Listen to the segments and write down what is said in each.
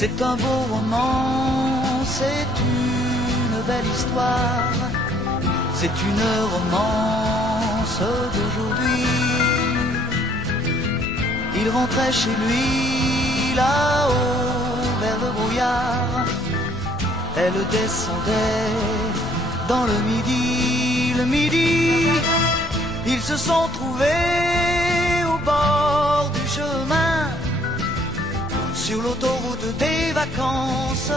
C'est un beau roman, c'est une belle histoire, c'est une romance d'aujourd'hui. Il rentrait chez lui là-haut vers le brouillard, elle descendait dans le midi, ils se sont trouvés au bord du chemin, sur l'autoroute des vacances.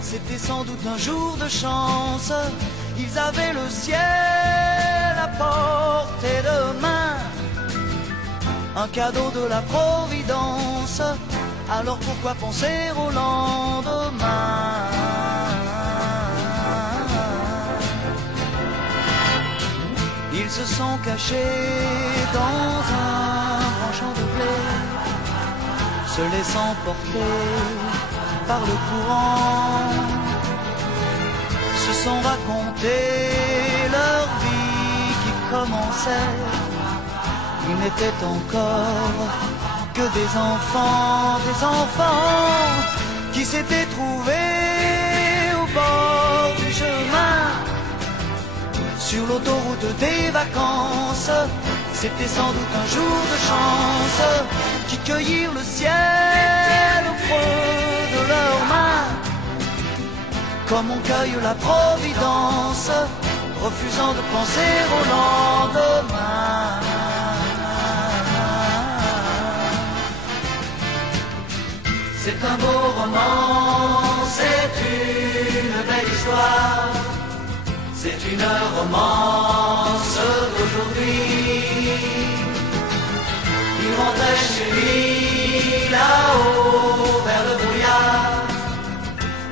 C'était sans doute un jour de chance, ils avaient le ciel à portée de main, un cadeau de la Providence, alors pourquoi penser au lendemain? Ils se sont cachés dans un grand champ de blé, se laissant porter par le courant, se sont raconté leur vie qui commençait. Ils n'étaient encore que des enfants qui s'étaient trouvés au bord du chemin, sur l'autoroute des vacances. C'était sans doute un jour de chance, qui cueillirent le ciel au creux de leurs mains, comme on cueille la Providence, refusant de penser au lendemain. C'est un beau roman, c'est une belle histoire, c'est une romance d'aujourd'hui. Il rentrait chez lui là-haut vers le brouillard,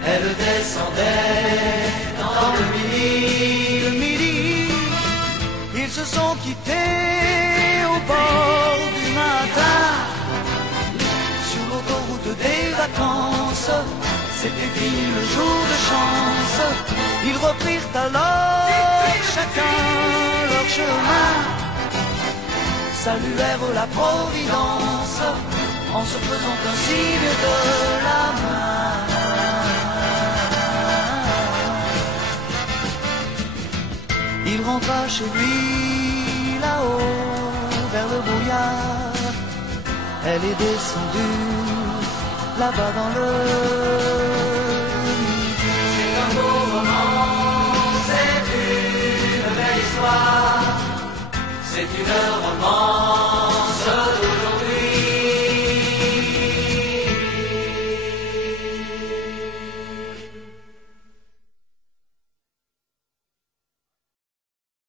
elle descendait dans le midi. Ils se sont quittés au bord du matin, sur l'autoroute des vacances. C'était fini le jour de chance, ils reprirent alors chacun leur chemin, saluèrent la Providence en se faisant un signe de la main. Il rentra chez lui là-haut vers le brouillard, elle est descendue là-bas dans le midi. C'est un beau roman, c'est une belle histoire, c'est une romance